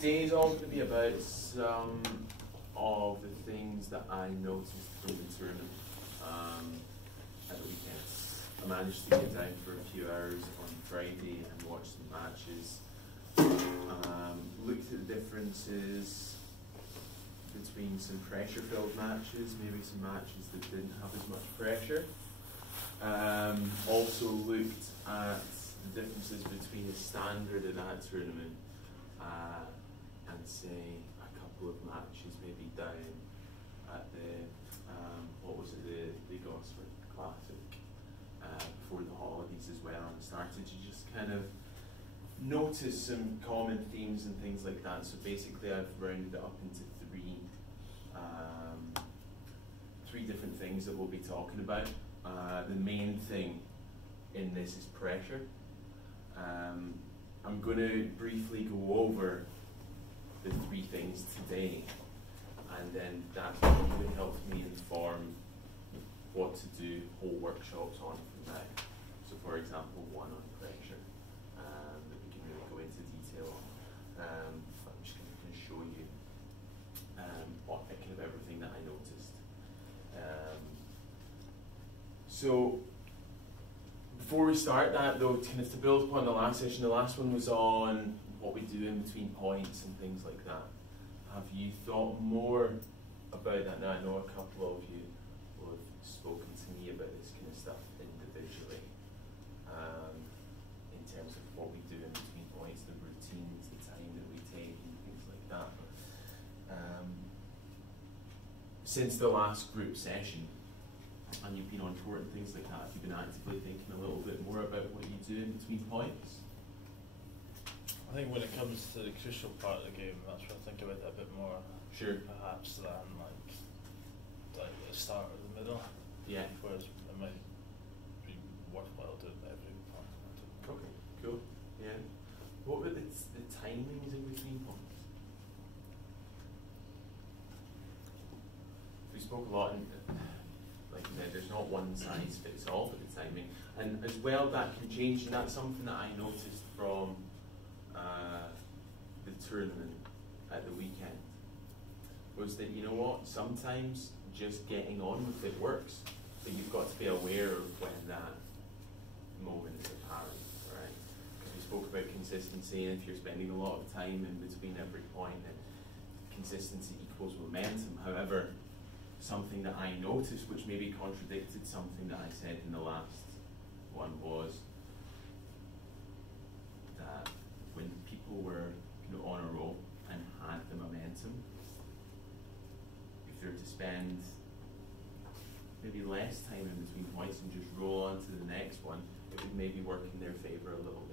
today's all going to be about some of the things that I noticed from the tournament at the weekends. I managed to get down for a few hours on Friday and watch some matches. Looked at the differences between some pressure-filled matches, maybe some matches that didn't have as much pressure. Also looked at the differences between a standard in that tournament and say a couple of matches maybe down at the what was it, the Gosford Classic before the holidays as well, and started to just kind of notice some common themes and things like that. So basically I've rounded it up into three different things that we'll be talking about. The main thing in this is pressure. I'm going to briefly go over the three things today, and then that really helps me inform what to do whole workshops on from now. So for example, one on pressure that we can really go into detail on. I'm just going to show you what kind of everything that I noticed. So before we start that though, kind of to build upon the last session, the last one was on what we do in between points and things like that. Have you thought more about that? Now I know a couple of you will have spoken to me about this kind of stuff individually, in terms of what we do in between points, the routines, the time that we take and things like that. Since the last group session, and you've been on court and things like that, have you been actively thinking a little bit more about what you do in between points? I think when it comes to the crucial part of the game, that's where I think about it a bit more. Sure. Perhaps than like the start or the middle. Yeah. Whereas it might be worthwhile doing every part. Okay, cool. Yeah. What about the timings in between points? We spoke a lot, and like I said, there's not one size fits all for the timing, and as well that can change, and that's something that I noticed from the tournament at the weekend, was that, you know what, sometimes just getting on with it works, but you've got to be aware of when that moment is apparent, right? Because we spoke about consistency, and if you're spending a lot of time in between every point, then consistency equals momentum. However, something that I noticed, which maybe contradicted something that I said in the last one, was that when people were on a roll and had the momentum, if they're to spend maybe less time in between points and just roll on to the next one, it would maybe work in their favour a little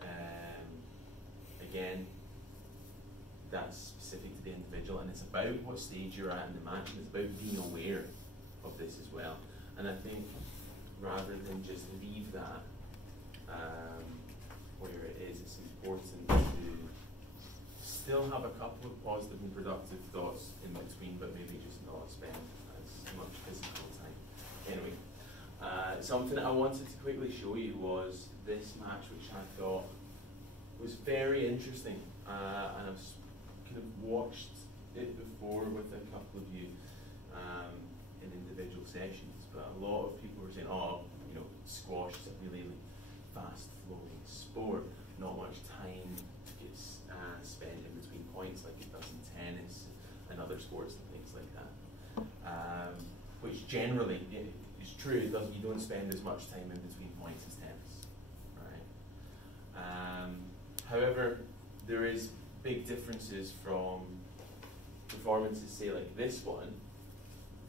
bit. Again, that's specific to the individual, and it's about what stage you're at in the match, and it's about being aware of this as well. And I think rather than just leave that where it is, it's important to still have a couple of positive and productive thoughts in between, but maybe just not spend as much physical time. Anyway, something that I wanted to quickly show you was this match, which I thought was very interesting, and I've kind of watched it before with a couple of you in individual sessions, but a lot of people were saying, oh, you know, squash is a really fast-flowing sport, not much time gets spent in between points like it does in tennis and other sports and things like that, which generally is true. It doesn't, you don't spend as much time in between points as tennis, right? However, there is big differences from performances, say like this one,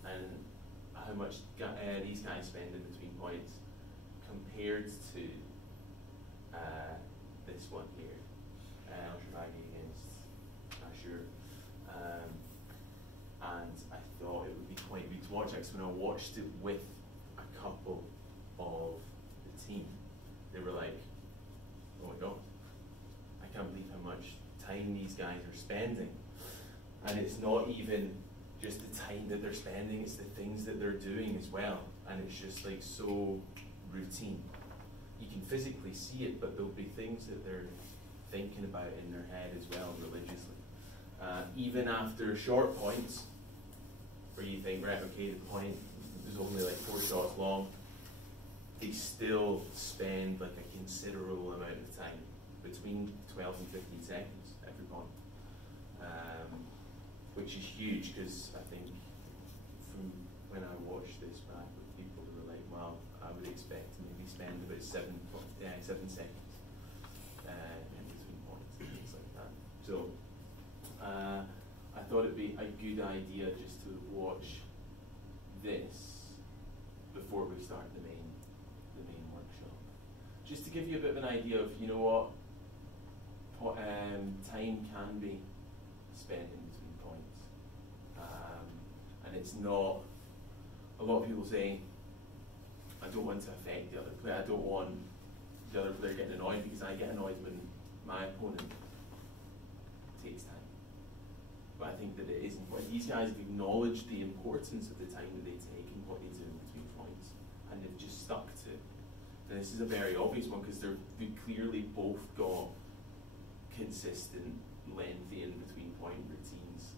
and how much these guys spend in between points compared to this one here, Shiragi against Ashur. And I thought it would be quite good to watch, because when I watched it with a couple of the team, they were like, oh my god, I can't believe how much time these guys are spending. And it's not even just the time that they're spending, it's the things that they're doing as well. And it's just like so routine. You can physically see it, but there'll be things that they're thinking about it in their head as well, religiously. Even after short points, where you think, right, okay, the point is only like 4 shots long, they still spend like a considerable amount of time, between 12 and 15 seconds every point, which is huge, because I think from when I watched this back with people who were like, well, I would expect to maybe spend about 7 seconds in between points and things like that. So I thought it'd be a good idea just to watch this before we start the main workshop, just to give you a bit of an idea of, you know what, time can be spent in between points, and it's not. A lot of people say, I don't want to affect the other player. I don't want the other player getting annoyed, because I get annoyed when my opponent takes time. But I think that it isn't. But these guys have acknowledged the importance of the time that they take and what they do in between points, and they've just stuck to it. And this is a very obvious one, because they've clearly both got consistent, lengthy in between point routines.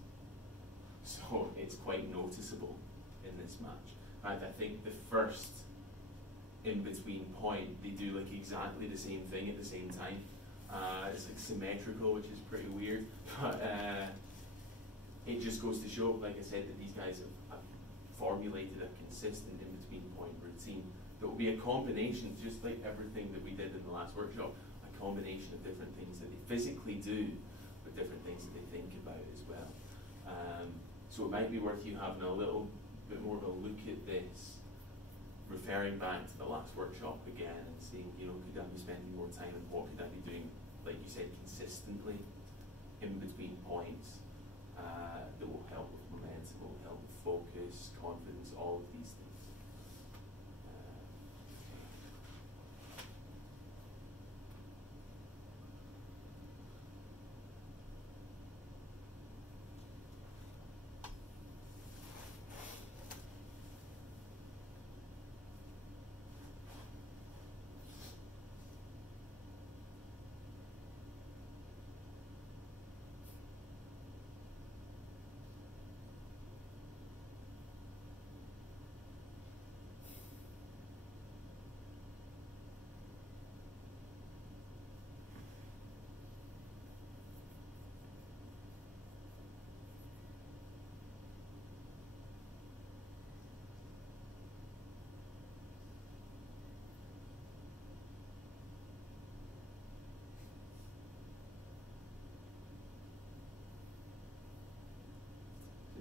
So it's quite noticeable in this match. And I think the first in between point, they do like exactly the same thing at the same time. It's like symmetrical, which is pretty weird, but it just goes to show, like I said, that these guys have formulated a consistent in between point routine that will be a combination, just like everything that we did in the last workshop, a combination of different things that they physically do, but different things that they think about as well. So it might be worth you having a little bit more of a look at this, referring back to the last workshop again and seeing, you know, could I be spending more time and what could I be doing, like you said, consistently in between points that will help with momentum, will help with focus, confidence, all of these things.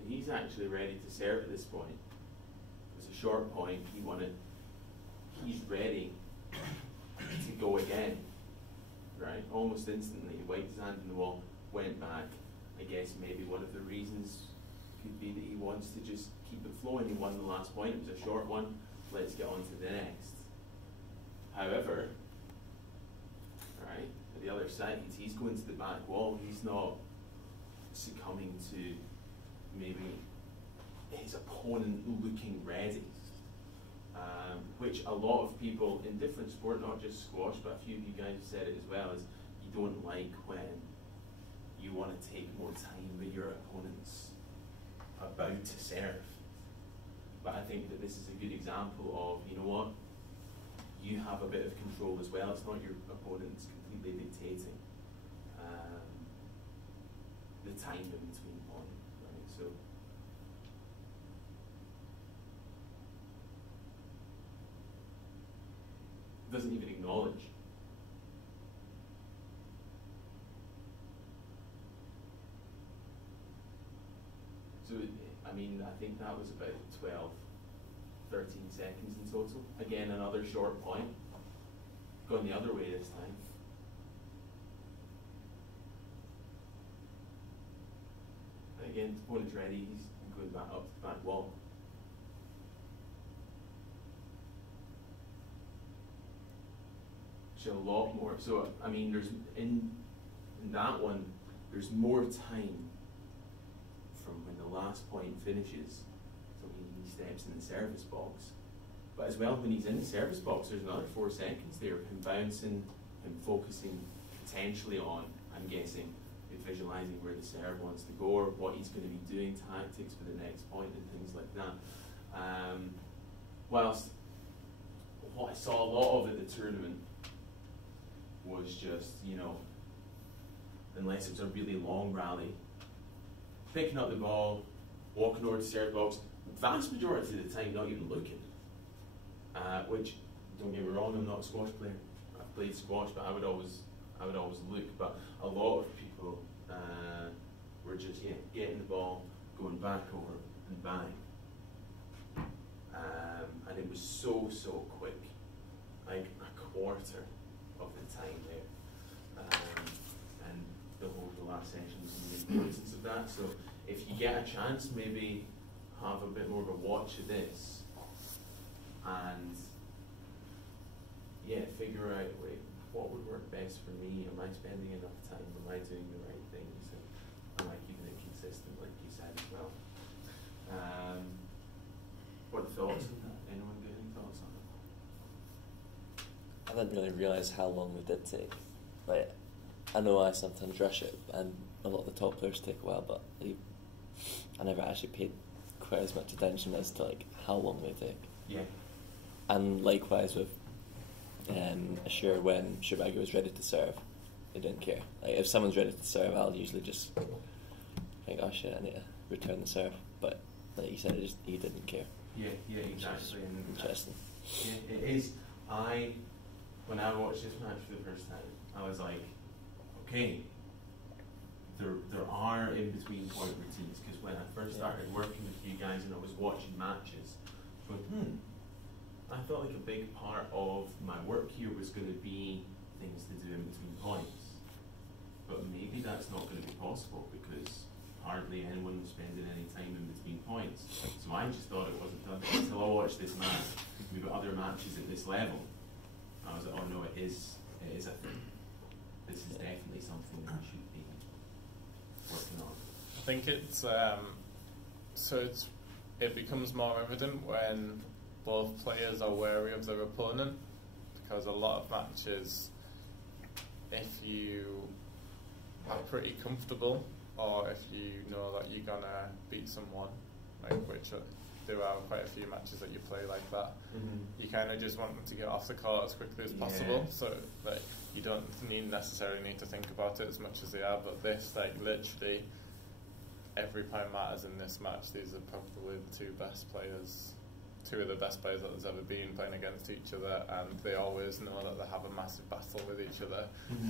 He's actually ready to serve at this point. It's a short point, he won it. He's ready to go again, right? Almost instantly, wiped his hand in the wall, went back. I guess maybe one of the reasons could be that he wants to just keep it flowing. He won the last point, it was a short one, let's get on to the next. However, right, at the other side, he's going to the back wall, he's not succumbing to maybe his opponent looking ready, which a lot of people in different sport, not just squash, but a few of you guys have said it as well, is you don't like when you want to take more time but your opponent's about to serve. But I think that this is a good example of, you know what, you have a bit of control as well. It's not your opponent's completely dictating the time in between points. So doesn't even acknowledge. So I mean, I think that was about 12, 13 seconds in total. Again, another short point. Going the other way this time. Again, the opponent's ready, he's going back up to the back wall. So a lot more. So I mean, there's in that one, there's more time from when the last point finishes. So he steps in the service box. But as well, when he's in the service box, there's another 4 seconds there, him bouncing, him focusing, potentially on, I'm guessing, visualising where the serve wants to go or what he's going to be doing, tactics for the next point and things like that. Whilst what I saw a lot of at the tournament was just, you know, unless it's a really long rally, picking up the ball, walking over to serve box, vast majority of the time not even looking. Which, don't get me wrong, I'm not a squash player. I've played squash, but I would always look. But a lot of people were just getting the ball, going back over and bang. And it was so quick, like a quarter of the time there. And the last session was the importance of that. So if you get a chance, maybe have a bit more of a watch of this and figure out, wait, what would work best for me? Am I spending enough time? Am I doing the right things? And am I keeping it consistent, like you said as well? What thoughts on that? Anyone got any thoughts on it? I didn't really realise how long we did take. Like, I know I sometimes rush it, and a lot of the top players take a while, but I never actually paid quite as much attention as to like how long they take. Yeah. And likewise with Ashur, when Shiragi was ready to serve, they didn't care. Like if someone's ready to serve, I'll usually just think, oh shit, I need to return the serve. But like you said, he didn't care. Yeah, exactly. And interesting. Yeah, it is. When I watched this match for the first time, I was like, okay, there are in between point routines, because when I first started working with you guys and I was watching matches, I was going, I thought like a big part of my work here was going to be things to do in between points, but maybe that's not going to be possible because hardly anyone was spending any time in between points. So I just thought it wasn't done until I watched this match. We've got other matches at this level. I was like, oh no, it is a thing. This is definitely something that we should be working on. I think it's it becomes more evident when both players are wary of their opponent, because a lot of matches, if you are pretty comfortable or if you know that you're gonna beat someone, like which there are quite a few matches that you play like that, you kind of just want them to get off the court as quickly as possible, so like you don't necessarily need to think about it as much as they are. But this, like literally every point matters in this match. These are probably the two of the best players that there's ever been playing against each other, and they always know that they have a massive battle with each other,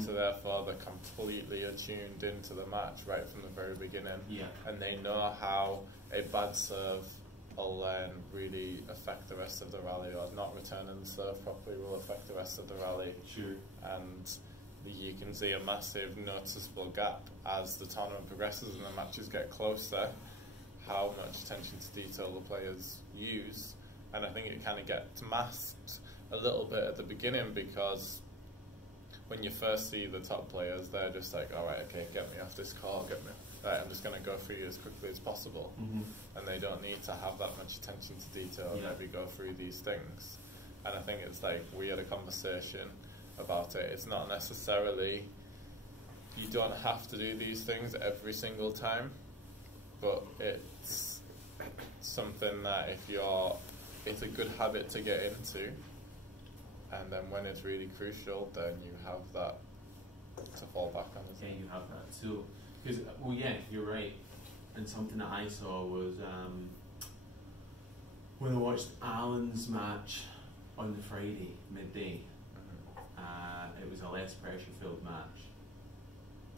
so therefore they're completely attuned into the match right from the very beginning, and they know how a bad serve will then really affect the rest of the rally, or not returning the serve properly will affect the rest of the rally. And you can see a massive noticeable gap as the tournament progresses and the matches get closer, how much attention to detail the players use. And I think it kind of gets masked a little bit at the beginning, because when you first see the top players, they're just like, all right, okay, get me off this call, right, I'm just going to go through you as quickly as possible. And they don't need to have that much attention to detail and maybe go through these things. And I think it's like, we had a conversation about it. It's not necessarily, you don't have to do these things every single time, but it's something that it's a good habit to get into, and then when it's really crucial, then you have that to fall back on. Yeah, you have that too. Because, well, yeah, you're right. And something that I saw was when I watched Alan's match on the Friday midday. It was a less pressure-filled match,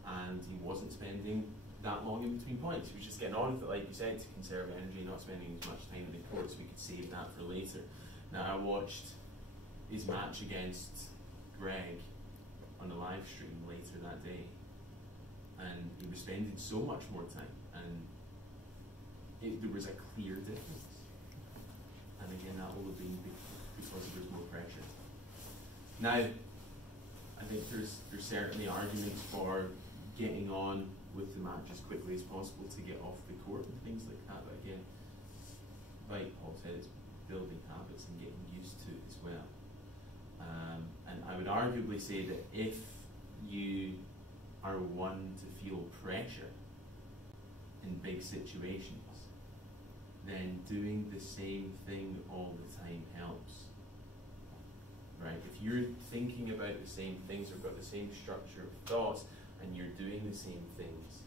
and he wasn't spending that long in between points. He was just getting on with it, like you said, to conserve energy, not spending as much time in the court, so we could save that for later. Now, I watched his match against Greg on the live stream later that day, and he was spending so much more time, and there was a clear difference. And again, that will have been because there was more pressure. Now, I think there's certainly arguments for getting on with the match as quickly as possible to get off the court and things like that. But again, like Paul said, it's building habits and getting used to it as well. And I would arguably say that if you are one to feel pressure in big situations, then doing the same thing all the time helps. Right? If you're thinking about the same things or got the same structure of thoughts and you're doing the same things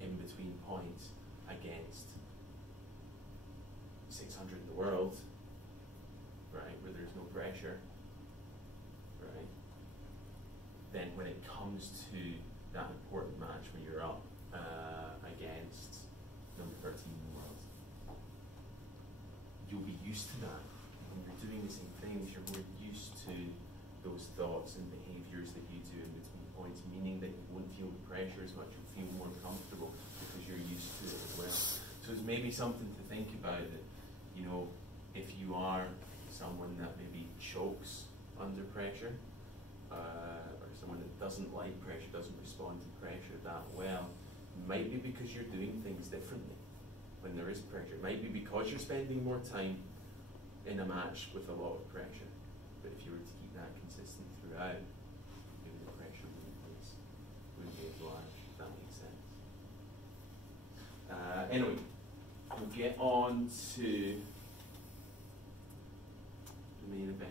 in between points against 600 in the world, right, where there's no pressure, right, then when it comes to that important match where you're up against number 13 in the world, you'll be used to that. When you're doing the same things, you're more used to those thoughts and behaviours that you do in between points, meaning that you won't feel the pressure as much, you'll feel more comfortable because you're used to it as well. So it's maybe something to think about that, you know, if you are someone that maybe chokes under pressure, or someone that doesn't like pressure, doesn't respond to pressure that well, it might be because you're doing things differently when there is pressure. It might be because you're spending more time in a match with a lot of pressure. But if you were to keep that consistent throughout, maybe the pressure wouldn't be as large, if that makes sense. Anyway, we'll get on to the main event.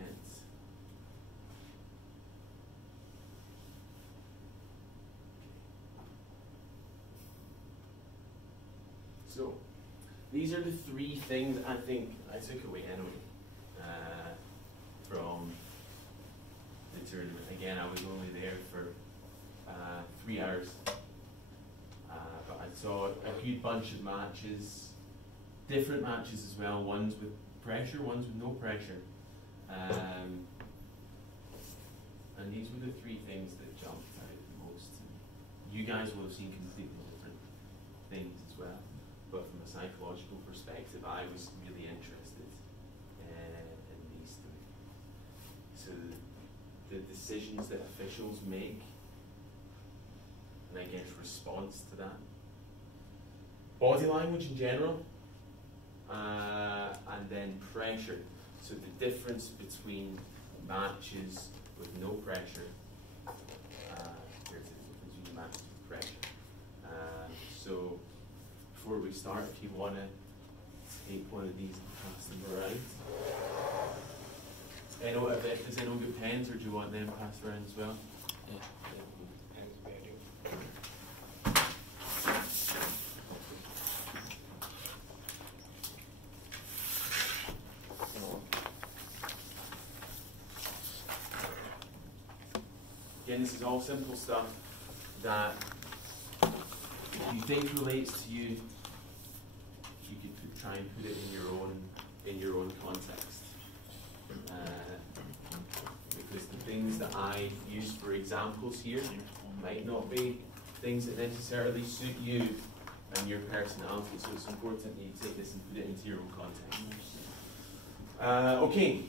So, these are the three things I think I took away anyway from the tournament. Again, I was only there for 3 hours, but I saw a good bunch of matches, different matches as well, ones with pressure, ones with no pressure. And these were the three things that jumped out the most to me. You guys will have seen completely different things as well. But from a psychological perspective, I was really interested in these three. So the decisions that officials make, and I guess response to that. Body language in general, and then pressure. So the difference between matches with no pressure, there's a difference between matches with pressure. So before we start, if you want to take one of these and pass them around. Does anyone get pens, or do you want them passed around as well? Yeah. Again, this is all simple stuff that if you think relates to you, you could try and put it in your own context. Because the things that I use for examples here might not be things that necessarily suit you and your personality, so it's important that you take this and put it into your own context. Okay,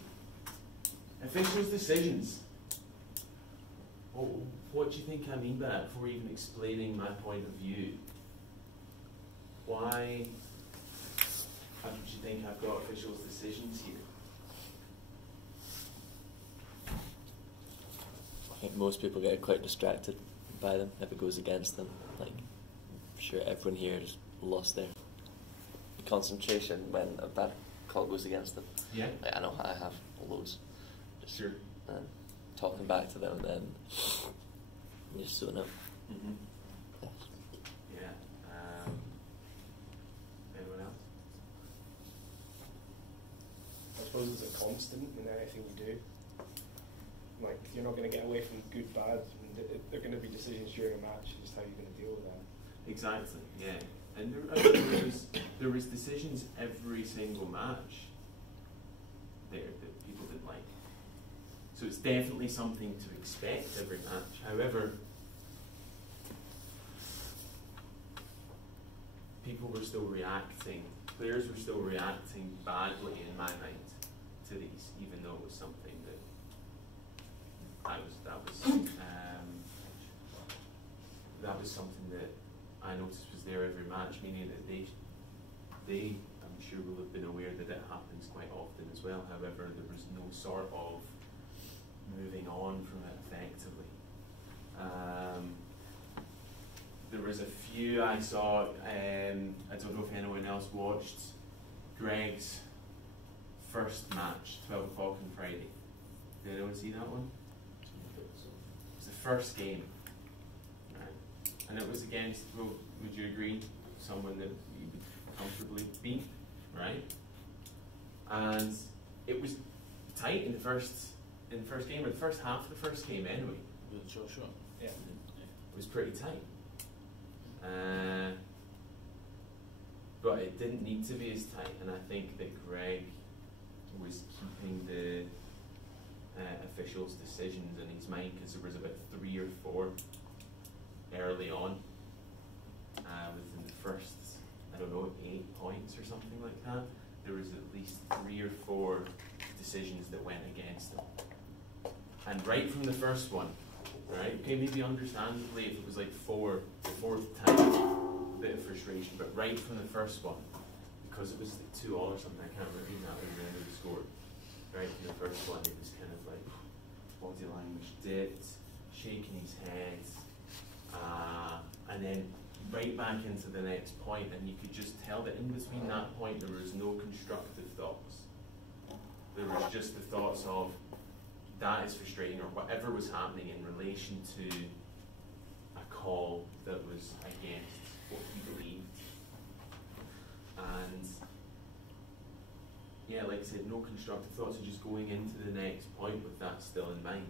officials' decisions. What do you think I mean by that before even explaining my point of view? Why do you think I've got officials' decisions here? I think most people get quite distracted by them if it goes against them. Like, I'm sure everyone here has lost their concentration when a bad call goes against them. Yeah. Like, I know I have loads. Just, sure. Talking back to them and then just zoning out. Mm-hmm. Yeah. Anyone else? I suppose it's a constant in anything you do. Like, you're not going to get away from good, bad. There are going to be decisions during a match, just how you're going to deal with that. Exactly, yeah. And there was decisions every single match there that people didn't like. So it's definitely something to expect every match. However, people were still reacting, players were still reacting badly in my mind to these, even though it was something that that was something that I noticed was there every match, meaning that they I'm sure will have been aware that it happens quite often as well. However, there was no sort of moving on from it effectively. There was a few I saw, I don't know if anyone else watched Greg's first match, 12 o'clock on Friday. Did anyone see that one? It was the first game, right? And it was against, well, would you agree, someone that you would comfortably beat, right? And it was tight in the first game, or the first half of the first game anyway. Sure. Yeah. It was pretty tight. But it didn't need to be as tight, and I think that Greg was keeping the officials' decisions in his mind, because there was about 3 or 4 early on within the first, I don't know, 8 points or something like that. There was at least 3 or 4 decisions that went against him. And right from the first one, right, okay, maybe understandably if it was like the fourth time, a bit of frustration, but right from the first one, because it was like 2-2 or something, I can't remember exactly when they scored. Right from the first one, it was kind of like body language dipped, shaking his head, and then right back into the next point, and you could just tell that in between that point there was no constructive thoughts. There was just the thoughts of, that is frustrating, or whatever was happening in relation to a call that was against what he believed. And yeah, like I said, no constructive thoughts, and just going into the next point with that still in mind.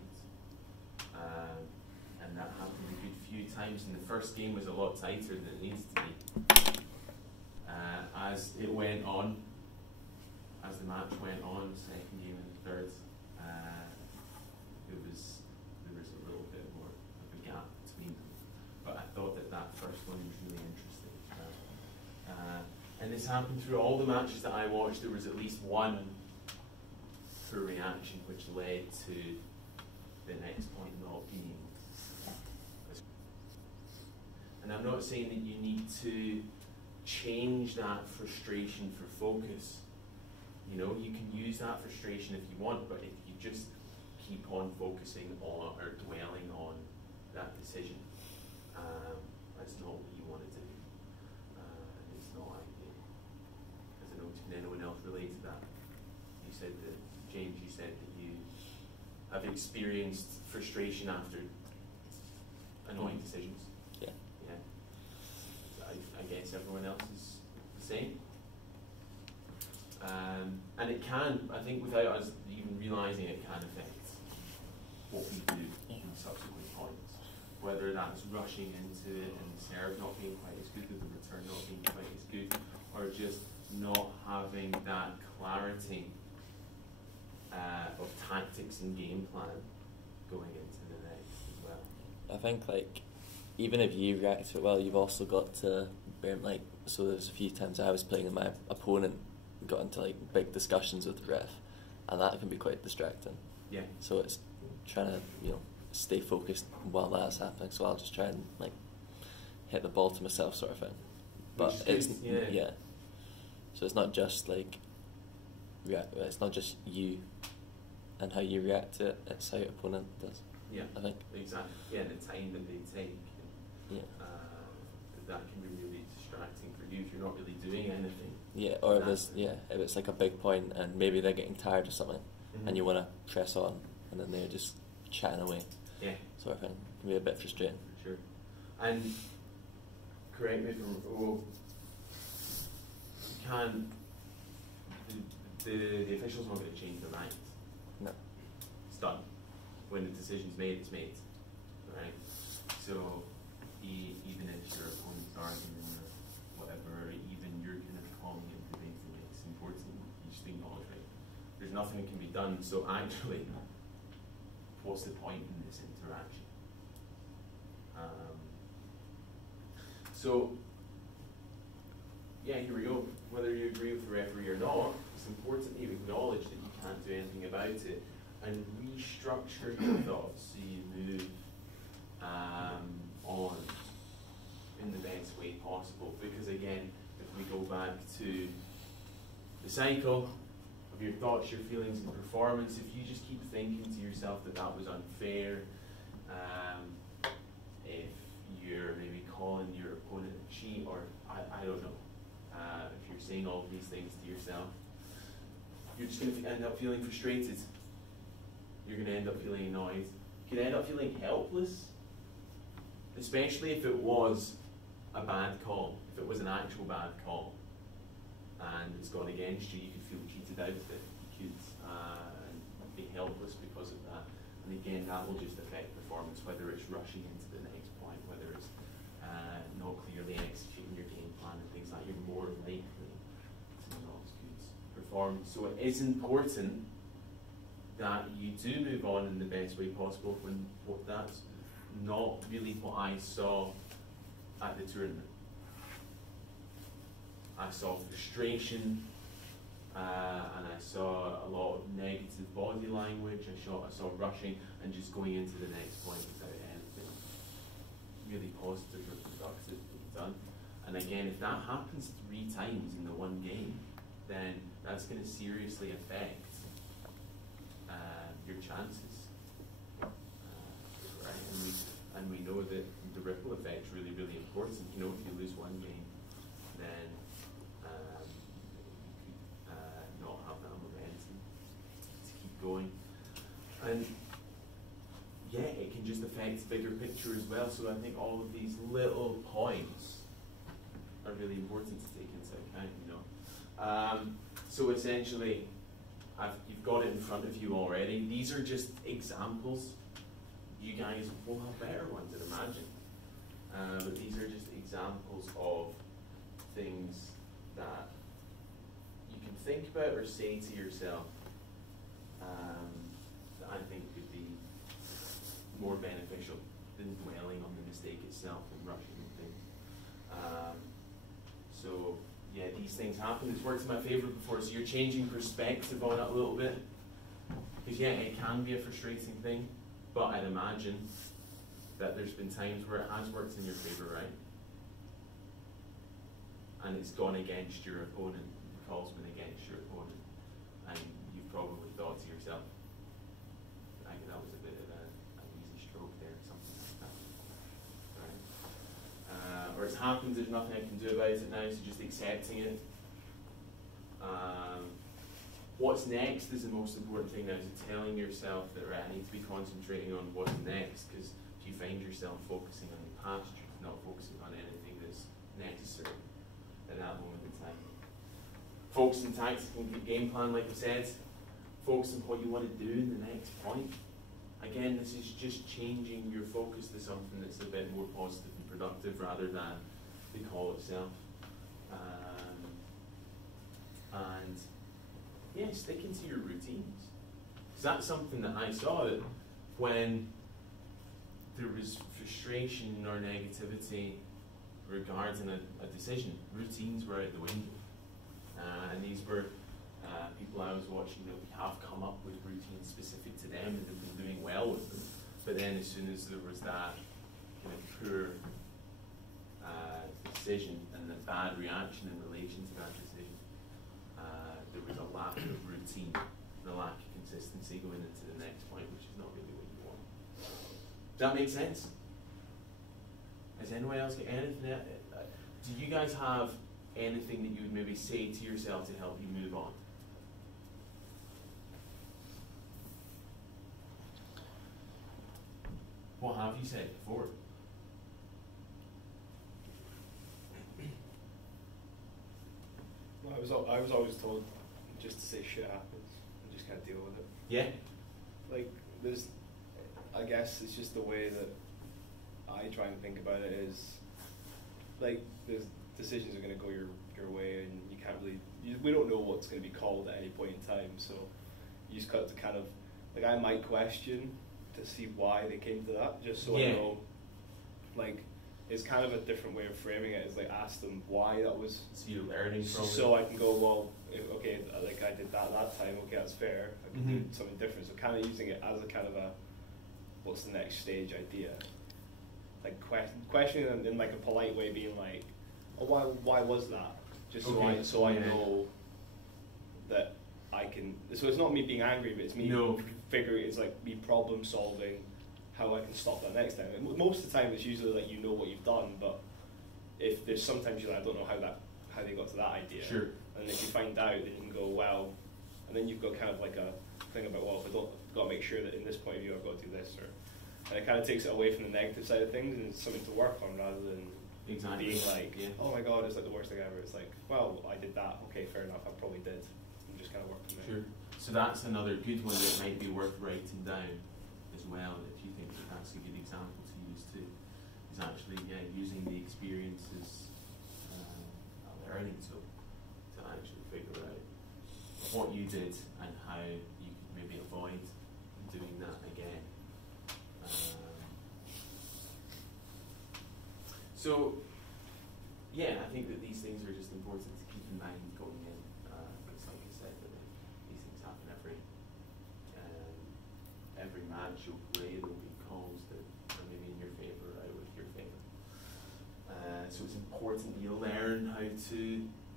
And that happened a good few times, and the first game was a lot tighter than it needs to be. As it went on, as the match went on, second game and third, there was a little bit more of a gap between them. But I thought that first one was really interesting. And this happened through all the matches that I watched. There was at least one for reaction which led to the next point not being. And I'm not saying that you need to change that frustration for focus. You know, you can use that frustration if you want, but if you just keep on focusing on or dwelling on that decision, that's not what you want to do. It's not ideal. I don't know, can anyone else relate to that? You said that, James, you said that you have experienced frustration after annoying decisions. Yeah. Yeah. So I guess everyone else is the same. And it can, I think without us even realising it, can affect what we do in subsequent points. Whether that's rushing into it and the serve not being quite as good, or the return not being quite as good, or just not having that clarity of tactics and game plan going into the next as well. I think, like, even if you react to it well, you've also got to bear, like, so there's a few times I was playing and my opponent got into like big discussions with the ref, and that can be quite distracting. Yeah. So it's trying to, stay focused while that's happening. So I'll just try and like hit the ball to myself, sort of thing. But it's yeah. So it's not just like it's not just you and how you react to it. It's how your opponent does. Yeah. I think. Exactly. Yeah, the time that they take. Yeah. That can be really distracting for you if you're not really doing anything. Yeah, or if it's like a big point and maybe they're getting tired or something, and you want to press on, and then they're just chatting away. Yeah. Sort of thing. It can be a bit frustrating. Sure. And correct me if I'm wrong. Can the officials not going to change their minds? No. It's done. When the decision's made, it's made. Right. So even if your opponent's arguing or whatever, even you're kind of calling it debating, it's important you just acknowledge, right? There's nothing that can be done. So actually, what's the point in this interaction? So yeah, here we go. Whether you agree with the referee or not, it's important that you acknowledge that you can't do anything about it and restructure your thoughts so you move on in the best way possible. Because again, if we go back to the cycle of your thoughts, your feelings, and performance, if you just keep thinking to yourself that that was unfair, if you're maybe calling your opponent a cheat, or I don't know. If you're saying all of these things to yourself, you're just going to end up feeling frustrated. You're going to end up feeling annoyed. You could end up feeling helpless, especially if it was a bad call, if it was an actual bad call, and it's gone against you. You could feel cheated out of it. You could be helpless because of that. And again, that will just affect performance, whether it's rushing into the next point, whether it's not clearly executing your game plan and things like that. You're more likely to not perform. So it is important that you do move on in the best way possible when that's not really what I saw at the tournament. I saw frustration, and I saw a lot of negative body language. I saw rushing and just going into the next point without anything really positive or productive being done. And again, if that happens 3 times in the one game, then that's going to seriously affect your chances. Right? And we know that the ripple effect is really, really important. You know, if you lose one game, then you could not have that momentum to keep going. And yeah, it can just affect the bigger picture as well. So I think all of these little points are really important to take into account, you know. So essentially, you've got it in front of you already. These are just examples. You guys will have better ones, I'd imagine. But these are just examples of things that you can think about or say to yourself that I think could be more beneficial than dwelling on the mistake itself and rushing and things. So yeah, these things happen. It's worked in my favour before, so you're changing perspective on it a little bit. Because yeah, it can be a frustrating thing, but I'd imagine that there's been times where it has worked in your favour, right? And it's gone against your opponent, the call's been against your opponent, and you've probably thought to yourself, I think that was a bit of an easy stroke there, something like that. Right? Or it's happened, there's nothing I can do about it now, so just accepting it. What's next is the most important thing now, is telling yourself that, right, I need to be concentrating on what's next, because if you find yourself focusing on the past, you're not focusing on anything that's necessary at that moment in time. Focus on tactics and game plan, like I said. Focus on what you want to do in the next point. Again, this is just changing your focus to something that's a bit more positive and productive rather than the call itself. And yeah, sticking to your routines. Because that's something that I saw, that when there was frustration or negativity regarding a decision, routines were out the window. And these were people I was watching that have come up with routines specific to them and have been doing well with them. But then as soon as there was that kind of poor decision and the bad reaction in relation to that decision, there was a lack of routine and a lack of consistency going into the next point, which is not really what you want. Does that make sense? Has anyone else got anything? Do you guys have anything that you would maybe say to yourself to help you move on? What have you said before? Well, I was always told just to say shit happens and just kind of deal with it. Yeah. Like, I guess it's just the way that I try and think about it is, like, there's decisions are going to go your way, and you can't really, we don't know what's going to be called at any point in time, so you just got to kind of, like, I might question to see why they came to that, just so I know, like, it's kind of a different way of framing it, is like, ask them why that was. So you're learning from it. So I can go, well, okay, like I did that time, okay, that's fair, I can do something different, so kind of using it as a kind of a, what's the next stage idea, like questioning them in like a polite way, being like, oh, why was that? Just so I know that I can. So it's not me being angry, but it's me figuring. It's like me problem solving. how I can stop that next time. And most of the time, it's usually like you know what you've done, but if there's sometimes you're like, I don't know how they got to that idea. Sure. And if you find out, then you can go, well, and then you've got kind of like a thing about, well, if I don't, I've got to make sure that in this point of view I've got to do this, and it kind of takes it away from the negative side of things, and it's something to work on rather than being like, oh my god, it's like the worst thing ever. It's like, well, I did that, okay, fair enough, I probably did, and just kind of work from there. Sure. So that's another good one that might be worth writing down as well, if you think that that's a good example to use too. Is actually using the experience as a learning tool to actually figure out what you did and how you could maybe avoid doing that again. So, yeah, I think that these things are just important to keep in mind going in, because like I said, that these things happen every match you'll play. There'll be calls that are maybe in your favour or out of your favour. So it's important you learn how to,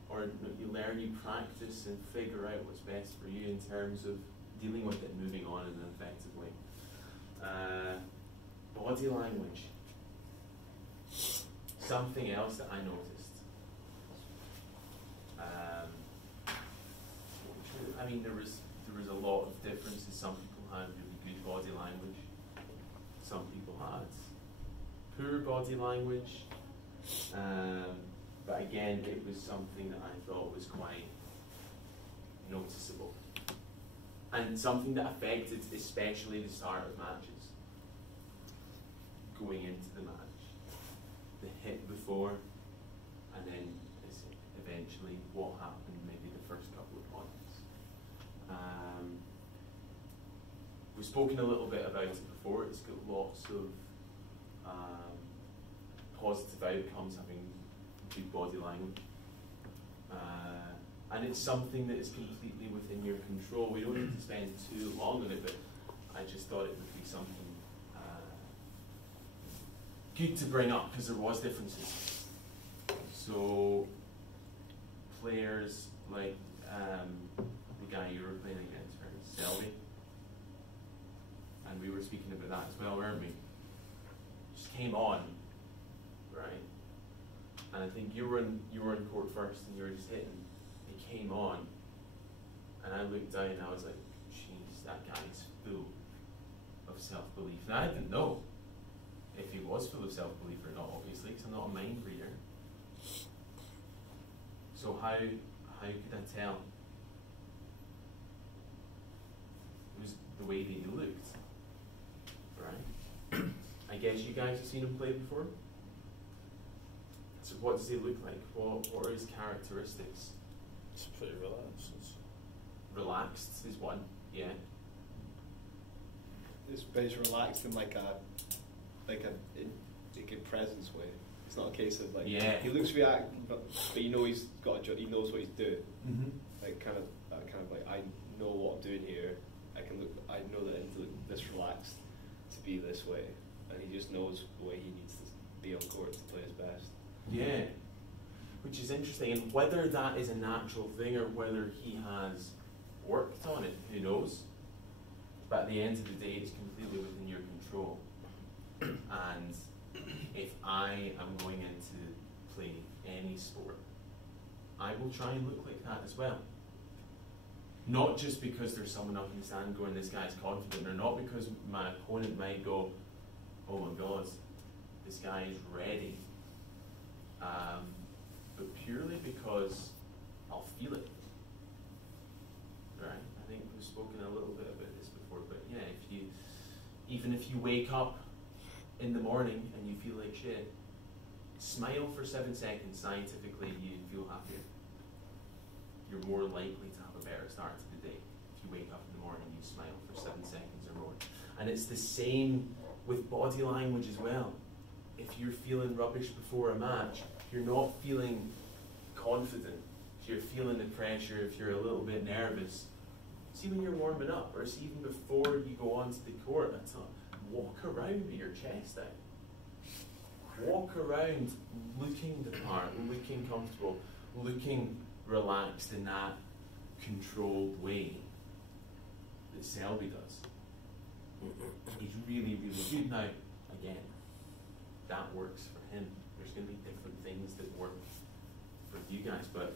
or you practice and figure out what's best for you in terms of dealing with it and moving on in an effective way. Body language. Something else that I noticed. I mean, there was a lot of differences. Some people had really good body language. Some people had poor body language. But again, it was something that I thought was quite noticeable. And something that affected especially the start of matches. Going into the match. The hit before, and then eventually what happened maybe the first couple of points. We've spoken a little bit about it before. It's got lots of positive outcomes having good body language. And it's something that is completely within your control. We don't need to spend too long on it, but I just thought it would be something good to bring up because there was differences. So players like the guy you were playing against, right, Selby, and we were speaking about that as well, weren't we? Just came on, right? And I think you were in court first, and you were just hitting. He came on, and I looked down, and I was like, "Jeez, that guy's full of self-belief." And I didn't know if he was full of self-belief or not, obviously, because I'm not a mind reader. So how could I tell? It was the way that he looked, right? I guess you guys have seen him play before. So what does he look like? What are his characteristics? It's pretty relaxed. Relaxed is one, yeah. But he's relaxed in like a presence way. It's not a case of like, yeah, he looks reactive, but you know he's got a job. He knows what he's doing. Mm-hmm. Like kind of like, I know what I'm doing here. I know that I need to look this relaxed to be this way, and he just knows the way he needs to be on court to play his best. Yeah, which is interesting, and whether that is a natural thing or whether he has worked on it, who knows? But at the end of the day, it's completely within your control. And if I am going in to play any sport, I will try and look like that as well. Not just because there's someone up in the stand going, this guy's confident, or not because my opponent might go, oh my God, this guy is ready. But purely because I'll feel it. Right? I think we've spoken a little bit about this before, but yeah, even if you wake up in the morning and you feel like shit, smile for 7 seconds, scientifically you feel happier. You're more likely to have a better start to the day if you wake up in the morning and you smile for 7 seconds or more. And it's the same with body language as well. If you're feeling rubbish before a match, if you're not feeling confident, if you're feeling the pressure, if you're a little bit nervous, see when you're warming up, or see even before you go onto the court, walk around with your chest out. Walk around looking the part, looking comfortable, looking relaxed in that controlled way that Selby does. He's really, really good. Now, again, that works for him. There's going to be different things that work for you guys, but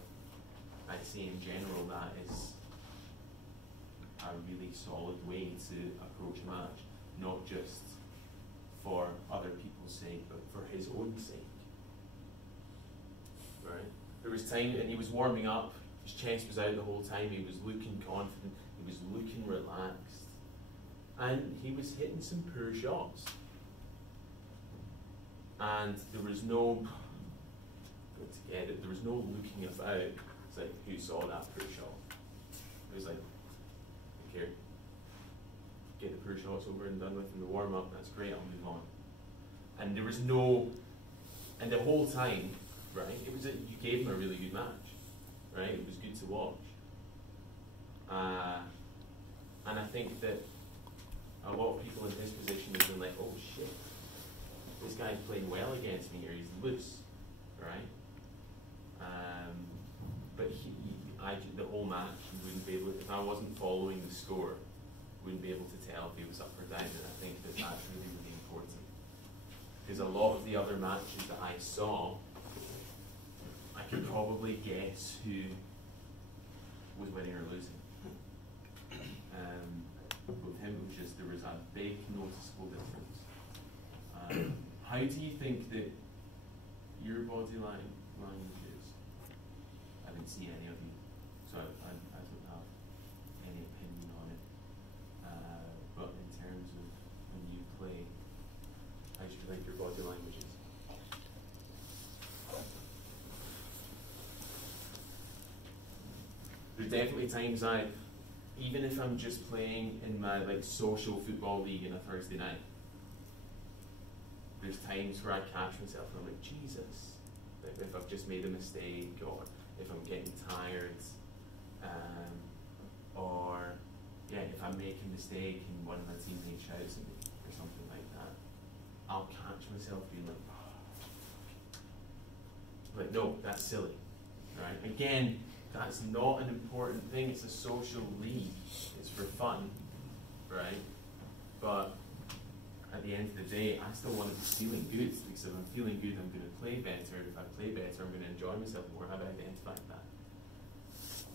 I'd say in general that is a really solid way to approach a match, not just for other people's sake, but for his own sake. Right? There was time, and he was warming up, his chest was out the whole time, he was looking confident, he was looking relaxed, and he was hitting some poor shots. And there was no, to get it, there was no looking about. It's like, who saw that poor shot? It was like, okay, get the poor shots over and done with in the warm up, that's great, I'll move on. And there was no, and the whole time, right, it was you gave him a really good match, right? It was good to watch. And I think that a lot of people in his position have been like, oh shit, this guy's playing well against me, or he's loose, right? But the whole match, you wouldn't be able, if I wasn't following the score, wouldn't be able to tell if he was up or down, and I think that that's really, really important. Because a lot of the other matches that I saw, I could probably guess who was winning or losing. With him, it was just, there was a big noticeable difference. How do you think that your body language is? I didn't see any of you, so I don't have any opinion on it. But in terms of when you play, how do you think your body language is? There's definitely times even if I'm just playing in my like social football league on a Thursday night, there's times where I catch myself and I'm like, Jesus, like if I've just made a mistake, or if I'm getting tired, or yeah, if I make a mistake and one of my teammates shouts at me or something like that, I'll catch myself being like, no, that's silly, right? Again, that's not an important thing. It's a social league. It's for fun, right? But at the end of the day, I still want to be feeling good, because if I'm feeling good, I'm going to play better. If I play better, I'm going to enjoy myself more. Have I identified that?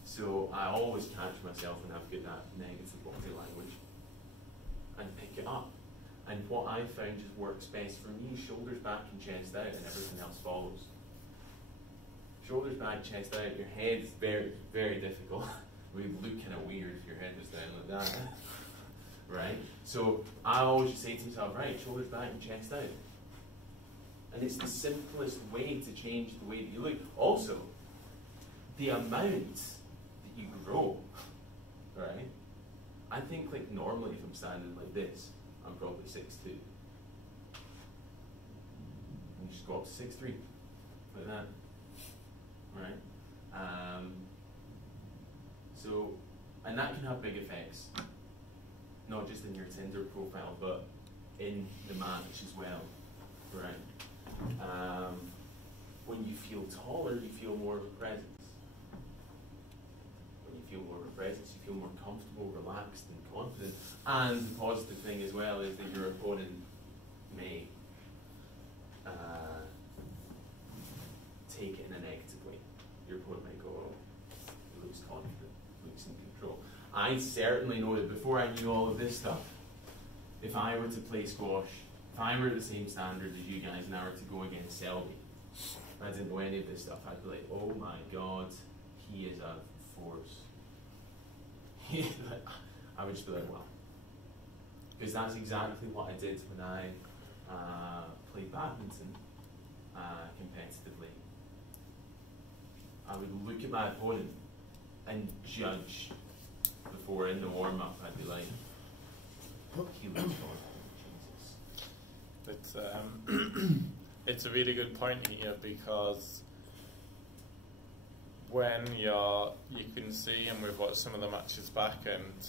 So I always catch myself when I've got that negative body language and pick it up. And what I found just works best for me is shoulders back and chest out, and everything else follows. Shoulders back, chest out. Your head's very, very difficult. We look kind of weird if your head was down like that. Right? So I always just say to myself, right, shoulders back and chest out. And it's the simplest way to change the way that you look. Also, the amount that you grow, right? I think like normally if I'm standing like this, I'm probably 6'2". And you just go up to 6'3", like that. Right? And that can have big effects, not just in your Tinder profile, but in the match as well, right? When you feel taller, you feel more of a presence. When you feel more of a presence, you feel more comfortable, relaxed, and confident. And the positive thing as well is that your opponent may take it in a negative way. Your opponent might go, oh, he looks confident, looks in control. I certainly know that before I knew all of this stuff, if I were to play squash, if I were at the same standard as you guys and I were to go against Selby, if I didn't know any of this stuff, I'd be like, oh my God, he is a force. I would just be like, wow. Because that's exactly what I did when I played badminton competitively. I would look at my opponent and judge before in the warm-up. I'd be like, he looks Jesus. It's a really good point here, because when you can see, and we've watched some of the matches back, and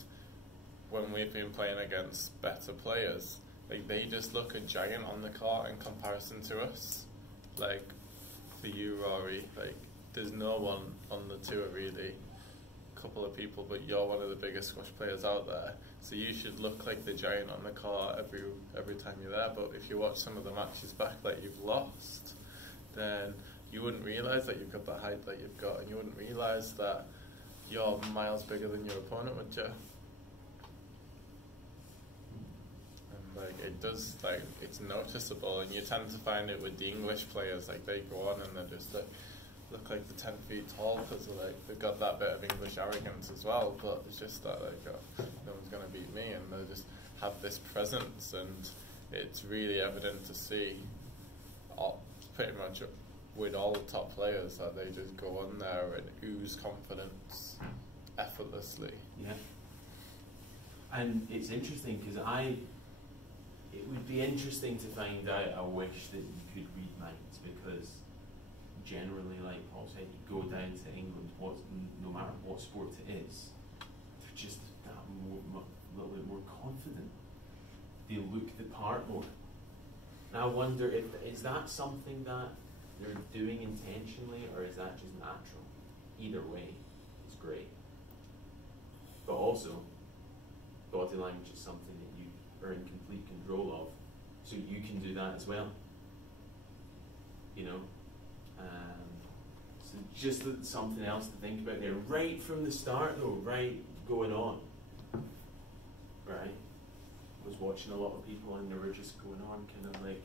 when we've been playing against better players, like they just look a giant on the court in comparison to us. Like for you, Rory, like there's no one on the tour really couple of people, but you're one of the biggest squash players out there, so you should look like the giant on the court every time you're there. But if you watch some of the matches back that you've lost, then you wouldn't realise that you've got the height that you've got, and you wouldn't realise that you're miles bigger than your opponent, would you? And like it does, like it's noticeable, and you tend to find it with the English players. Like they go on and they're just like look like they're 10 feet tall because they've got that bit of English arrogance as well. But it's just that like no one's gonna beat me, and they just have this presence, and it's really evident to see pretty much with all the top players that they just go on there and ooze confidence effortlessly. Yeah. And it's interesting because it would be interesting to find out. I wish that you could read minds, because generally, like Paul said, you go down to England, no matter what sport it is, they're just that little bit more confident. They look the part more. And I wonder is that something that they're doing intentionally, or is that just natural? Either way, it's great. But also, body language is something that you are in complete control of, so you can do that as well. You know? So just something else to think about there. Right from the start though, right going on. Right? I was watching a lot of people and they were just going on kind of like,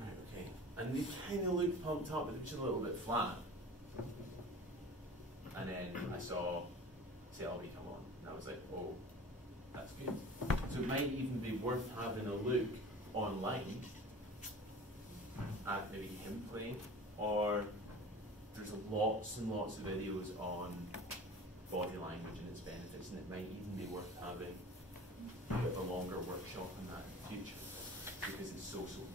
right, okay. And they kind of looked pumped up, but they were just a little bit flat. And then I saw Selby come on, and I was like, oh, that's good. So it might even be worth having a look online at maybe him playing, or there's lots and lots of videos on body language and its benefits, and it might even be worth having a bit of a longer workshop on that in the future, because it's so important.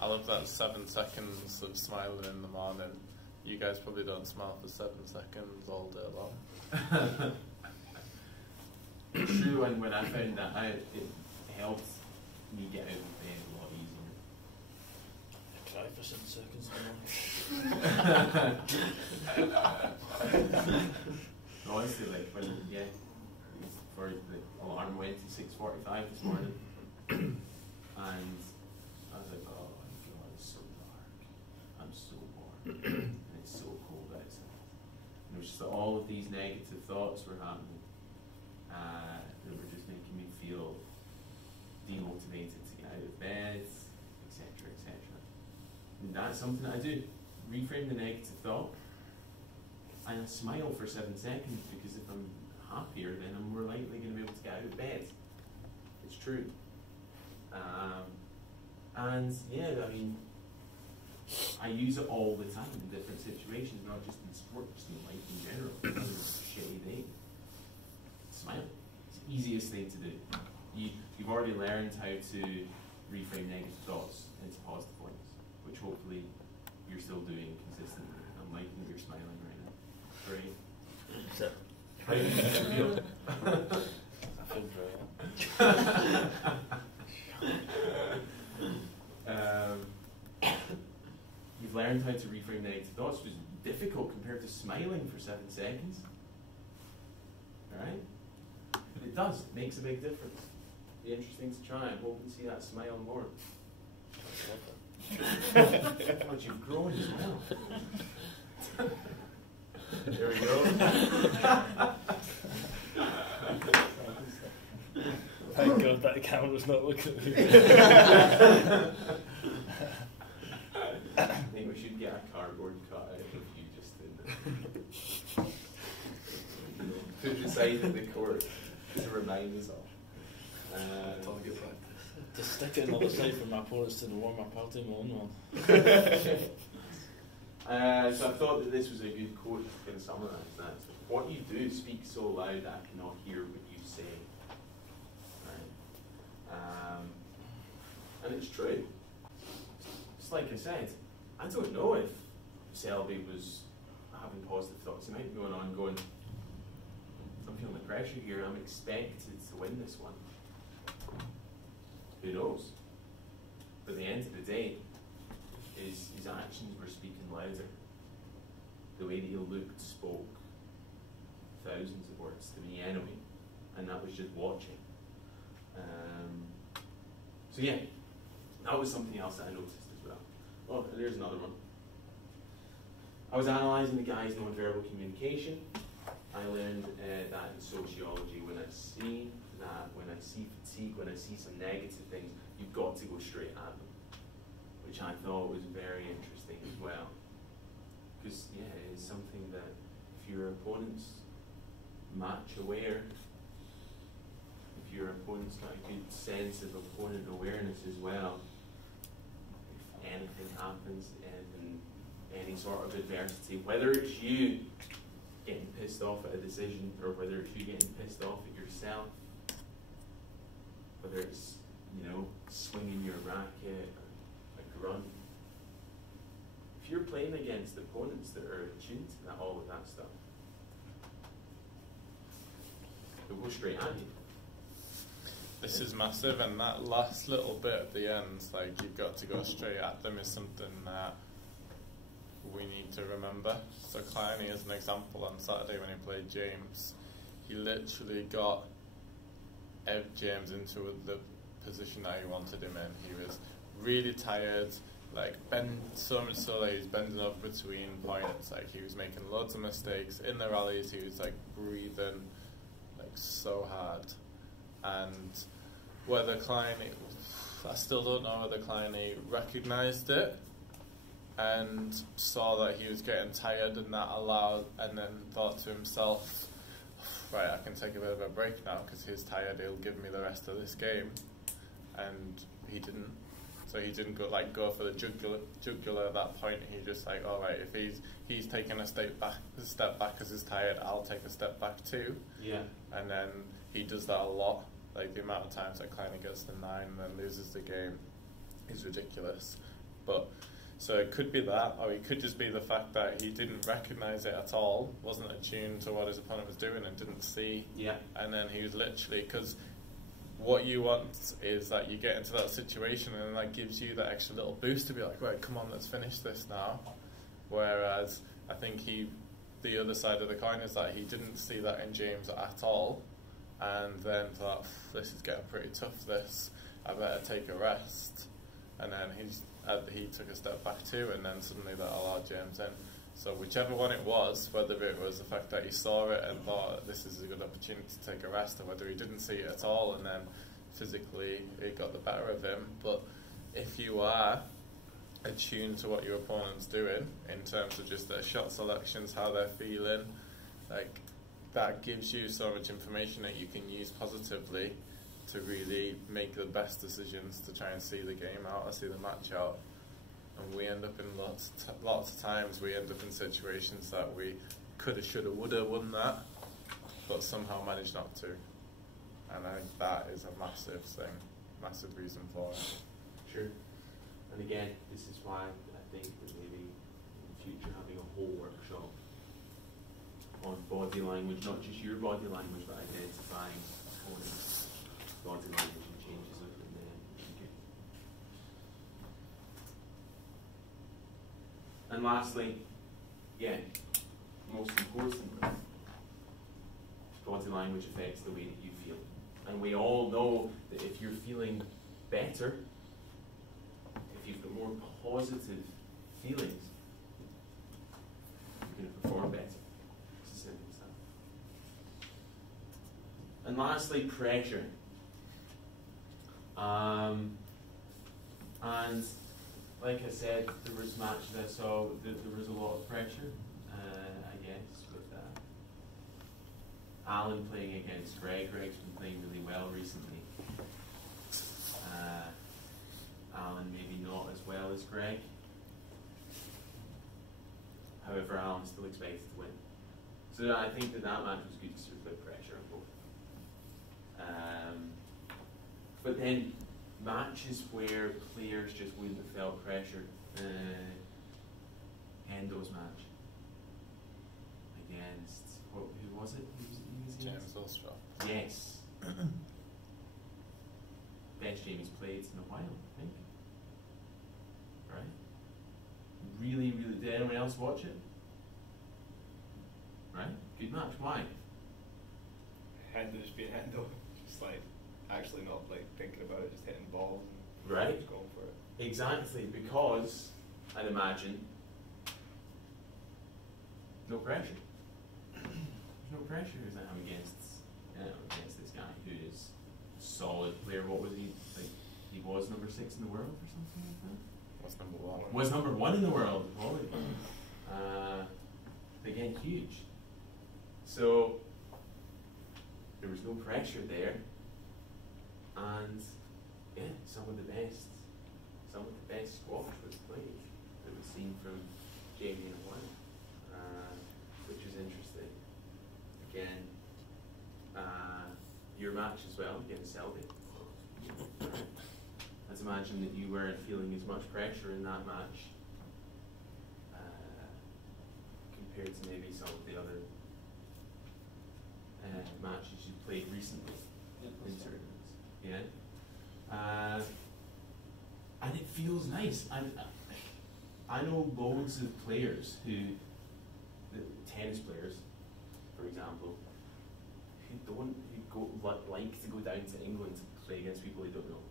I love that 7 seconds of smiling in the morning. You guys probably don't smile for 7 seconds all day long. True, and when I found that out, it helped me get out of bed a lot easier. I try for 7 seconds in the morning. Honestly, like when, for the alarm went to 6:45 this morning, and I was like, oh my god, it's so dark, I'm so warm, and it's so cold outside. And it was just that all of these negative thoughts were happening, that were just making me feel demotivated to get out of bed, etc., etc. And that's something that I do. Reframe the negative thought, and I smile for 7 seconds, because if I'm happier, then I'm more likely going to be able to get out of bed. It's true. And yeah, I mean, I use it all the time in different situations, not just in sport, just in life in general. It's a shitty day. Smile. It's the easiest thing to do. You've already learned how to reframe negative thoughts into positive ones, which hopefully you're still doing consistently. I'm liking that you're smiling right now. Great. So, How do you feel? I feel brilliant. You've learned how to reframe negative thoughts, which is difficult compared to smiling for 7 seconds. Alright? But it does, it makes a big difference. Be interesting to try. I'm hoping to see that smile more. God, you've grown as well. There we go. Thank God that camera's not looking at me. I think we should get a cardboard cutout of you just in put the side of the court to remind us all. Target practice. To stick it another side for my opponents to warm up out in my own one. So I thought that this was a good quote to kind of summarise that. What you do speaks so loud that I cannot hear what you say. Right? And it's true. Just like I said, I don't know if Selby was having positive thoughts. He might be going on going, I'm feeling the pressure here, I'm expected to win this one. Who knows? But at the end of the day, his actions were speaking louder. The way that he looked, spoke, thousands of words to me anyway, and that was just watching. So yeah, that was something else that I noticed as well. Oh, and there's another one. I was analysing the guy's non-verbal communication. I learned that in sociology, when I see fatigue, when I see some negative things, you've got to go straight at them, which I thought was very interesting as well. Because yeah, it's something that if your opponent's match aware, if your opponent's got a good sense of opponent awareness as well, if anything happens, any sort of adversity, whether it's you getting pissed off at a decision, or whether it's you getting pissed off at yourself, whether it's, you know, swinging your racket, or a grunt. If you're playing against opponents that are attuned to that, all of that stuff, they'll go straight at you. This is massive, and that last little bit at the end, like you've got to go straight at them, is something that we need to remember. So Kleiny, as an example, on Saturday when he played James, he literally got James into the position that he wanted him in. He was really tired, like so much so that he was bending over between points, like he was making loads of mistakes. In the rallies he was like breathing like so hard. And whether Kleiny, I still don't know whether Kleiny recognised it and saw that he was getting tired, and that allowed, and then thought to himself, right, I can take a bit of a break now because he's tired, he'll give me the rest of this game. And he didn't. So he didn't go for the jugular at that point. He just like, all right, if he's taking a step back because he's tired, I'll take a step back too. Yeah. And then he does that a lot. Like the amount of times that Kleiny gets the 9 and then loses the game is ridiculous. But so it could be that, or it could just be the fact that he didn't recognise it at all, wasn't attuned to what his opponent was doing, and didn't see. Yeah. And then he was literally, because what you want is that you get into that situation and that gives you that extra little boost to be like, right, come on, let's finish this now. Whereas I think the other side of the coin is that he didn't see that in James at all, and then thought, this is getting pretty tough, this, I better take a rest. And then he took a step back too, and then suddenly that allowed James in. So whichever one it was, whether it was the fact that he saw it and thought this is a good opportunity to take a rest, or whether he didn't see it at all and then physically it got the better of him. But if you are attuned to what your opponent's doing in terms of just their shot selections, how they're feeling, like that gives you so much information that you can use positively to really make the best decisions to try and see the game out or see the match out. And we end up in lots of times we end up in situations that we coulda, shoulda, woulda won that, but somehow managed not to. And I think that is a massive thing, massive reason for it. Sure. And again, this is why I think that maybe in the future having a whole workshop on body language, not just your body language, but identifying opponents' body language and changes of them. And lastly, yeah, most importantly, body language affects the way that you feel. And we all know that if you're feeling better, if you've got more positive feelings, you're going to perform better. It's as simple as that. And lastly, pressure. And like I said, there was matches I saw that there was a lot of pressure, I guess, with Alan playing against Greg. Greg's been playing really well recently. Alan maybe not as well as Greg. However, Alan's still expected to win. So I think that match was good to sort of put pressure on both. But then matches where players just wouldn't have felt pressure. Hendo's match against, who was it? James Ulstra. Yes. Best Jamie's played in a while, I think. Right? Really, really, did anyone else watch it? Right? Good match. Why? Hendo just being Hendo, just like actually not like thinking about it, just hitting balls and Right. just going for it. Exactly, because I'd imagine no pressure. There's no pressure as I'm against this guy who is a solid player. What was he like? He was number 6 in the world or something like that. What's number 1? Was number 1 in the world. Again, huge. So there was no pressure there, and yeah, some of the best squash was played that was seen from Jamie and White, which is interesting. Again, your match as well against Selby. Let's imagine that you weren't feeling as much pressure in that match compared to maybe some of the other matches you played recently in tournaments. Yeah. And it feels nice. I know loads of players tennis players, for example, who like to go down to England to play against people they don't know.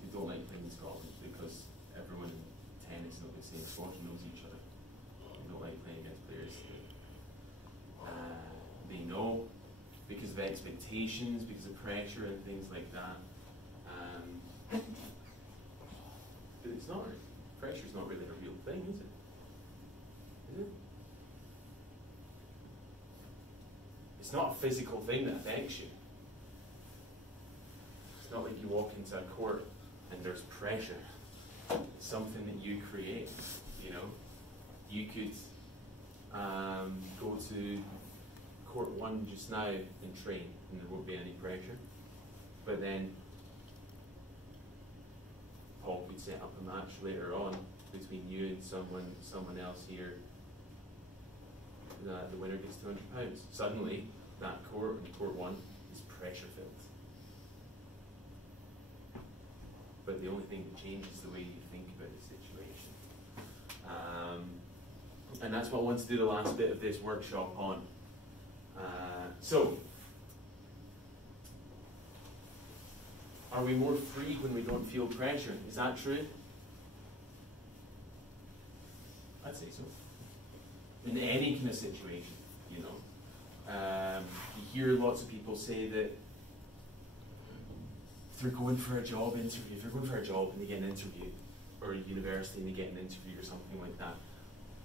They don't like playing in Scotland because everyone in tennis and obviously in sport knows each other. They don't like playing against players that they know because of expectations, because of pressure and things like that. But it's not. Pressure's not really a real thing, is it? Is it? It's not a physical thing that affects you. It's not like you walk into a court and there's pressure. It's something that you create, you know. You could go to court 1 just now and train and there won't be any pressure. But then Paul could set up a match later on between you and someone else here. The winner gets £200. Suddenly, that court in court 1 is pressure filled. But the only thing that changes is the way you think about the situation. And that's what I want to do the last bit of this workshop on. So, are we more free when we don't feel pressure? Is that true? I'd say so. In any kind of situation, you know. You hear lots of people say that if they're going for a job interview, if you're going for a job and they get an interview, or a university and they get an interview or something like that,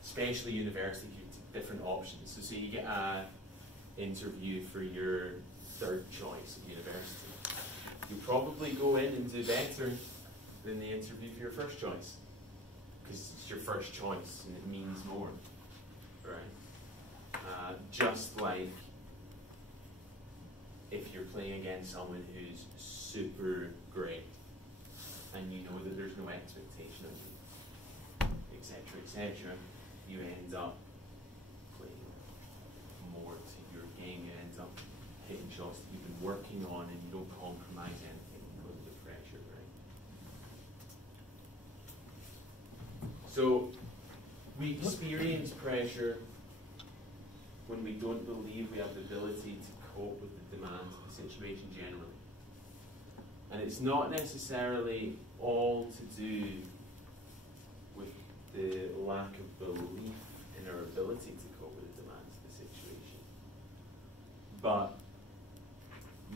especially university, you have different options. So say you get an interview for your 3rd choice of university. You probably go in and do better than the interview for your 1st choice, because it's your 1st choice and it means more, right? Just like if you're playing against someone who's super great and you know that there's no expectation of you, etc., you end up playing more to your game. You end up hitting shots that you've been working on, and you don't compromise anything because of the pressure, right? So we experience pressure when we don't believe we have the ability to cope with the demands of the situation generally. And it's not necessarily all to do with the lack of belief in our ability to cope with the demands of the situation, but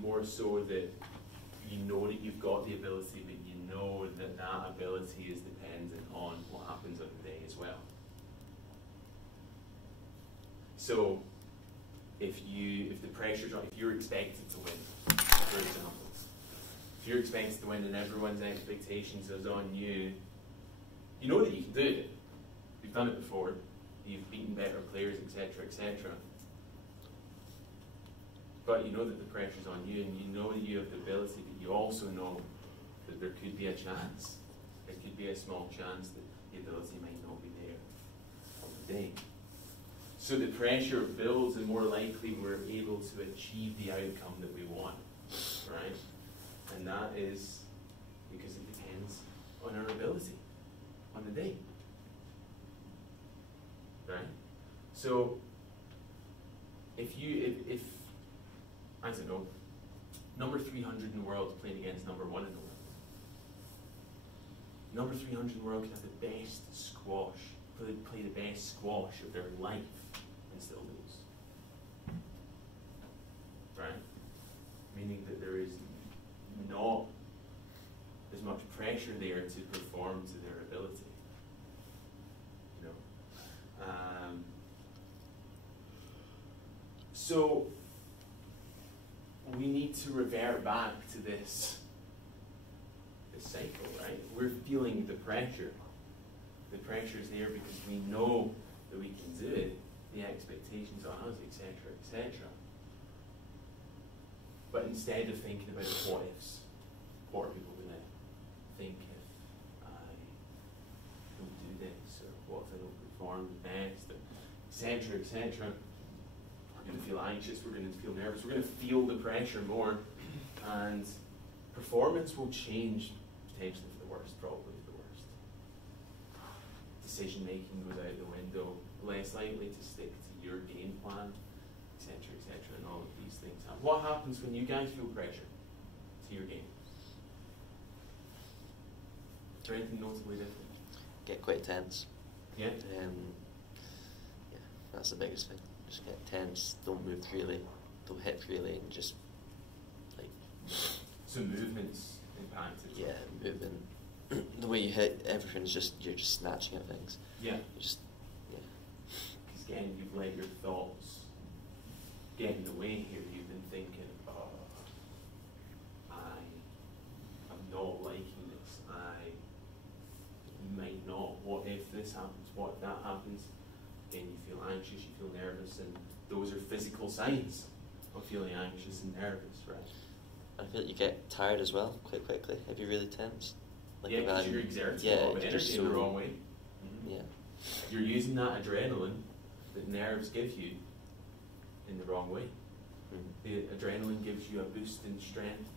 more so that you know that you've got the ability, but you know that that ability is dependent on what happens on the day as well. So if the pressure's on, if you're expected to win, for example, if you're expected to win and everyone's expectations is on you, you know that you can do it. You've done it before. You've beaten better players, etc., etc. But you know that the pressure's on you, and you know that you have the ability, but you also know that there could be a chance. There could be a small chance that the ability might not be there on the day. So the pressure builds, and more likely we're able to achieve the outcome that we want, right? And that is because it depends on our ability on the day, right? So if I don't know, number 300 in the world playing against number 1 in the world. Number 300 in the world can have the best squash, play the best squash of their life and still lose. Right? Meaning that there is not as much pressure there to perform to their ability. You know? So we need to revert back to this cycle, right? We're feeling the pressure. The pressure is there because we know that we can do it, the expectations on us, etc., etc. But instead of thinking about the what ifs, what are people going to think if I don't do this, or what if I don't perform the best, etc., etc. We're going to feel anxious, we're going to feel nervous, we're going to feel the pressure more, and performance will change potentially for the worst, probably for the worst. Decision making goes out the window, less likely to stick to your game plan, etc., and all of these things happen. What happens when you guys feel pressure to your game? Is there anything notably different? Get quite tense. Yeah? Yeah, that's the biggest thing. Just get tense, don't move freely, don't hit freely, and just like... So movement's impacted? Yeah, movement. The way you hit, everything's just, you're just snatching at things. Yeah. You're just, yeah. Because again, you've let your thoughts get in the way here. You've been thinking, oh, I'm not liking this. I might not. What if this happens? What if that happens? Then you feel anxious, you feel nervous, and those are physical signs of feeling anxious and nervous, right? I feel like you get tired as well, quite quickly, if you're really tense. Like yeah, because you're exerting a lot of energy in the wrong way. Mm-hmm. Yeah. You're using that adrenaline that nerves give you in the wrong way. Mm-hmm. The adrenaline gives you a boost in strength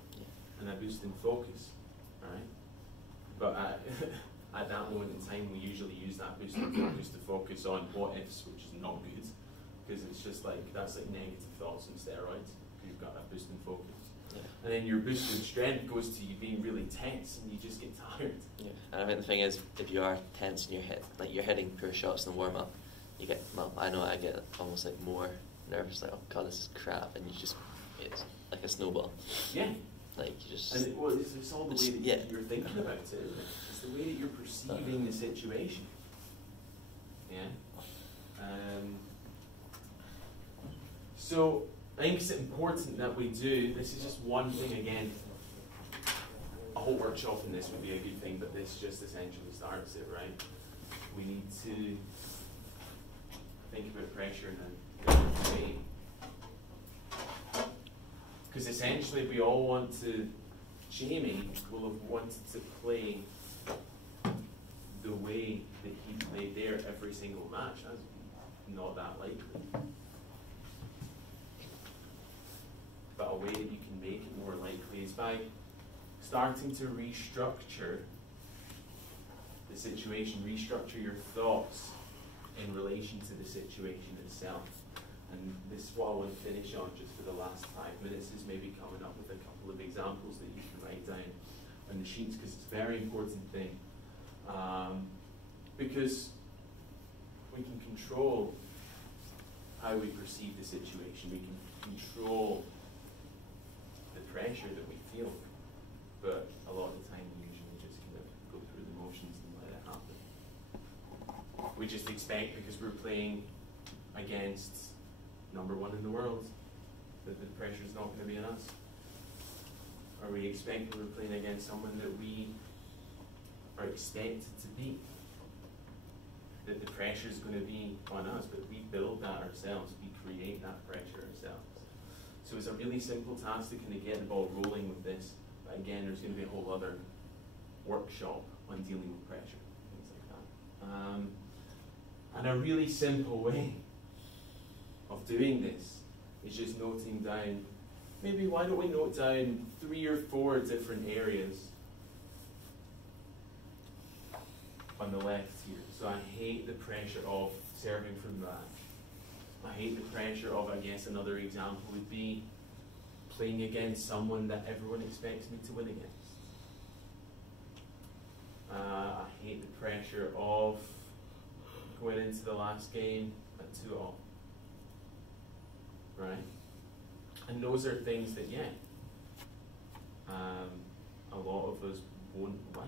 and a boost in focus, right? But at that moment in time, we usually use that boost in focus to focus on what ifs, which is not good, because it's just like, that's like negative thoughts on steroids, because you've got that boost in focus. Yeah. And then your boost in strength goes to you being really tense, and you just get tired. Yeah. And I mean, the thing is, if you are tense and you're hitting poor shots in the warm up, you get, well, I know I get almost like more nervous, like, oh god, this is crap, and you just, it's like a snowball. Yeah. Like you just. And it's all the way that you're thinking about it, isn't it? It's the way that you're perceiving the situation. Yeah. So I think it's important that we do. This is just one thing again. A whole workshop in this would be a good thing, but this just essentially starts it, right? We need to think about pressure in a different way. Because essentially we all want to, Jamie will have wanted to play the way that he played there every single match. That's not that likely. But a way that you can make it more likely is by starting to restructure the situation, restructure your thoughts in relation to the situation itself. And this is what I want to finish on just for the last 5 minutes, is maybe coming up with a couple of examples that you can write down on the sheets, because it's a very important thing. Because we can control how we perceive the situation, we can control the pressure that we feel, but a lot of the time we usually just kind of go through the motions and let it happen. We just expect, because we're playing against number 1 in the world, that the pressure is not going to be on us. Or we expect that we're playing against someone that we are expected to beat, that the pressure is going to be on us, but we build that ourselves, we create that pressure ourselves. So it's a really simple task to kind of get the ball rolling with this, but again, there's going to be a whole other workshop on dealing with pressure, things like that. And a really simple way of doing this is just noting down, maybe why don't we note down 3 or 4 different areas on the left here. So I hate the pressure of serving from the back. I hate the pressure of, I guess another example would be playing against someone that everyone expects me to win against. I hate the pressure of going into the last game at 2-all. Right? And those are things that, yeah, a lot of us won't like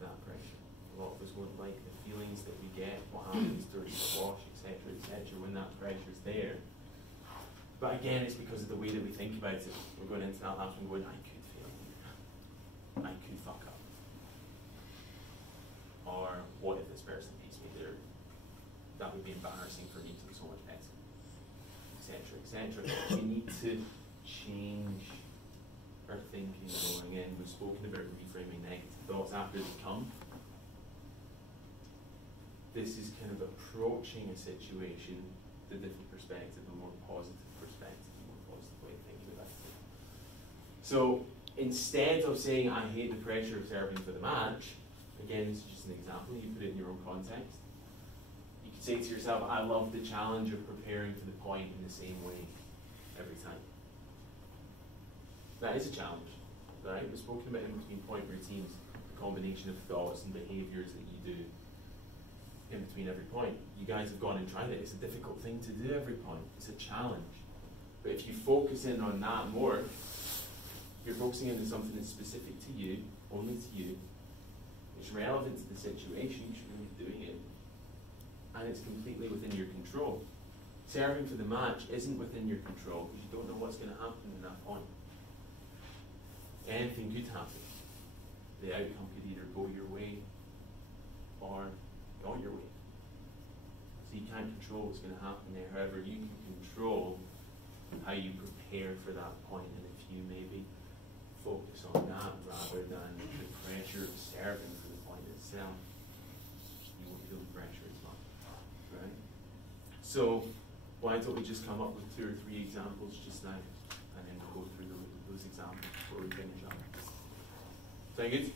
that pressure. A lot of us won't like the feelings that we get, what happens during squash, etc., when that pressure's there. But again, it's because of the way that we think about it. We're going into that last one going, I could fail here. I could fuck up. Or what if this person beats me there? That would be embarrassing for me to be so much better. Etc., etc. We need to change our thinking going in. We've spoken about reframing negative thoughts after they come. This is kind of approaching a situation, the different perspective, a more positive perspective, a more positive way of thinking about it. So instead of saying, I hate the pressure of serving for the match, again, this is just an example, you put it in your own context. You could say to yourself, I love the challenge of preparing for the point in the same way every time. That is a challenge, right? We've spoken about in between point routines, the combination of thoughts and behaviours that you do in between every point. You guys have gone and tried it. It's a difficult thing to do every point. It's a challenge. But if you focus in on that more, you're focusing in on something that's specific to you, only to you. It's relevant to the situation, you should really be doing it. And it's completely within your control. Serving for the match isn't within your control because you don't know what's going to happen in that point. Anything could happen. The outcome could either go your way or not your way. So you can't control what's going to happen there. However, you can control how you prepare for that point, and if you maybe focus on that rather than the pressure of serving for the point itself, you won't feel the pressure as much. Right? So why don't we just come up with 2 or 3 examples just now, and then we'll go through those examples before we finish up. Sound good?